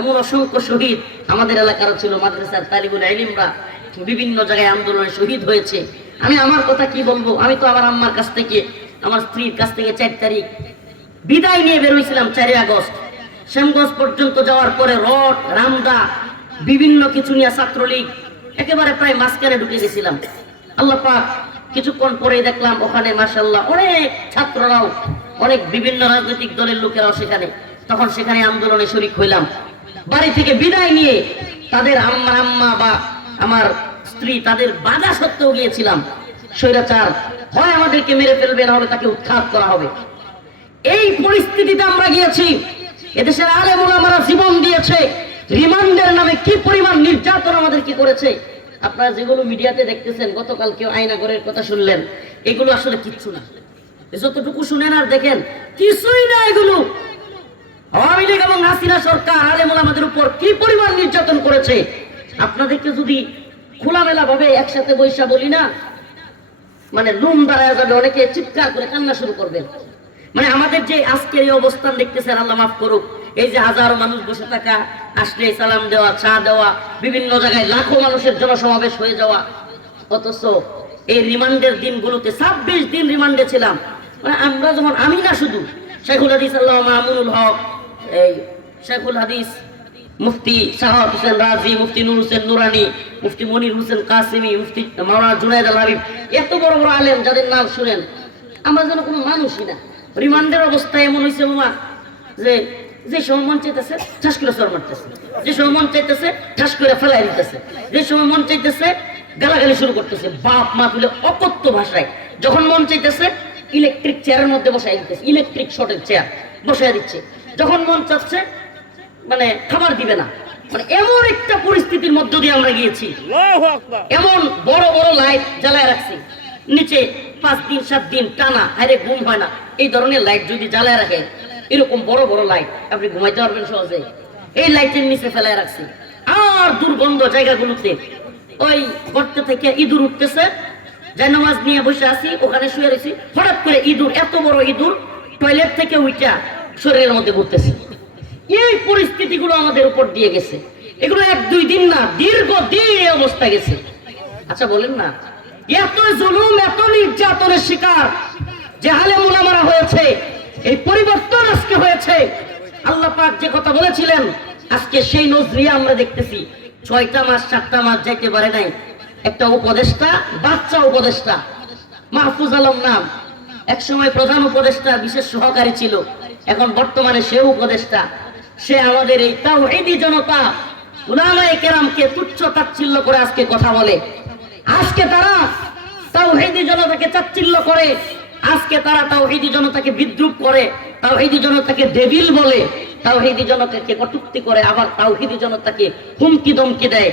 এমন অসংখ্য শহীদ আমাদের এলাকারও ছিল, মাদ্রাসার তালিবুল আলিমরা বিভিন্ন জায়গায় আন্দোলনে শহীদ হয়েছে। আমি আমার কথা কি বলব? আমি তো আমার আম্মার কাছ থেকে, আমার স্ত্রীর কাছ থেকে চার তারিখ বিদায় নিয়ে বেরোইছিলাম চারই আগস্ট। শ্যামগঞ্জ পর্যন্ত যাওয়ার পরে রড রামদা, বিভিন্ন কিছু নিয়ে ছাত্রলীগ, একেবারে প্রায় মাঝখানে ঢুকে গেছিলাম। আল্লাহ পাক কিছুক্ষণ পরে দেখলাম ওখানে মাসাল্লাহ অনেক ছাত্ররাও, অনেক বিভিন্ন রাজনৈতিক দলের লোকেরাও সেখানে। তখন সেখানে আন্দোলনে শরিক হইলাম। বাড়ি থেকে বিদায় নিয়ে তাদের আম্মা আম্মা বা আমার স্ত্রী তাদের বাধা সত্ত্বেও গিয়েছিলাম। স্বৈরাচার হয় আমাদেরকে মেরে ফেলবে, না হলে তাকে উৎখাত করা হবে। এই পরিস্থিতিতে আমরা গিয়েছি। এদেশের আলেমুল আমরা জীবন দিয়েছে। রিমান্ডের নামে কি পরিমাণ নির্যাতন আমাদের কি করেছে? আপনারা যেগুলো মিডিয়াতে দেখতেছেন, গতকাল কেউ আয়নাগরের কথা শুনলেন। এগুলো আসলে কিচ্ছু না। যতটুকু শুনেন আর দেখেন, কিছুই না এগুলো। আওয়ামী লীগ এবং হাসিনা সরকার আলেমুল আমাদের উপর কি পরিমাণ নির্যাতন করেছে? আপনাদেরকে যদি খোলামেলা ভাবে একসাথে বৈশা বলি না মানে লুম দাঁড়ায় যাবে, অনেকে চিৎকার করে কান্না শুরু করবেন মানে আমাদের যে আজকের এই অবস্থান দেখতেছেন, আল্লাহ মাফ করুক, এই যে হাজারো মানুষ বসে থাকা, আসলে সালাম দেওয়া, চা দেওয়া, বিভিন্ন জায়গায় লাখো মানুষের জনসমাবেশ হয়ে যাওয়া, অথচ এই রিমান্ডের দিনগুলোতে ছাব্বিশ দিন রিমান্ডে ছিলাম। মানে আমরা যখন, আমি না শুধু, শেখুল হাদিস আল্লাহ মামুনুল হক এই শেখুল হাদিস, মুফতি হোসেন রাজি, মুফতি নুর হোসেন নুরানি, মুফতি মনির হোসেন কাসিমি, মুফতি মাওলানা জুনায়দ আল হাবিব, এত বড় বড় আলেম যাদের নাম শুনেন যেন কোনো মানুষই না। রিমান্ডের অবস্থা এমন হয়েছে মামা, যে যে সময় মন চাইতেছে, ঠাস করে সর মারতেছে। যে সময় মন চাইতেছে, ঠাস করে ফেলাই দিতেছে। যে সময় মন চাইতেছে, গালাগালি শুরু করতেছে। বাপ মা তুলে অকথ্য ভাষায়, যখন মন চাইতেছে ইলেকট্রিক চেয়ারের মধ্যে বসাই দিতেছে ইলেকট্রিক শর্টের চেয়ার বসাই দিচ্ছে। যখন মন চাচ্ছে মানে খাবার দিবে না। মানে এমন একটা পরিস্থিতির মধ্য দিয়ে আমরা গিয়েছি। এমন বড় বড় লাইট জ্বালায় রাখছি। নিচে পাঁচ দিন সাত দিন টানা আরে ঘুম হয় না। এই ধরনের লাইট যদি জ্বালায় রাখে এরকম বড় বড় লাইট আপনি ঘুমাইতে পারবেন সহজে। এই লাইটের নিচে ফেলায় রাখছি। আর দুর্গন্ধ জায়গাগুলোতে। ওই গর্তে থেকে ইঁদুর উঠতেছে। জানামাজ নিয়ে বসে আছি ওখানে শুয়ে রয়েছি। হঠাৎ করে ইঁদুর এত বড় ইঁদুর টয়লেট থেকে উইটা শরীরের মধ্যে ঘুরতেছে এই পরিস্থিতিগুলো আমাদের উপর দিয়ে গেছে। এগুলো এক দুই দিন না দীর্ঘ দিন এই অবস্থা গেছে। আচ্ছা বলেন না। এত জুলুম, এত নির্যাতনের শিকার যে হালে মোলামারা হয়েছে, এই পরিবর্তন আজকে হয়েছে। আল্লাহ পাক যে কথা বলেছিলেন, আজকে সেই নজরিয়া আমরা দেখতেছি। ছয়টা মাস, সাতটা মাস যাইতে পারে নাই। একটা উপদেষ্টা, বাচ্চা উপদেষ্টা, মাহফুজ আলম নাম। এক সময় প্রধান উপদেষ্টা, বিশেষ সহকারী ছিল। এখন বর্তমানে সে উপদেষ্টা, সে আমাদের এই তাওহীদি জনতা, উলামায়ে কেরামকে তুচ্ছ তাচ্ছিল্য করে আজকে কথা বলে। আজকে তারা তাওহীদি জনতাকে তাচ্ছিল্য করে, আজকে তারা তাওহীদি জনতাকে বিদ্রুপ করে, তাওহীদি জনতাকে ডেভিল বলে, তাওহীদি জনতাকে কটূক্তি করে, আবার তাওহীদি জনতাকে হুমকি দমকি দেয়।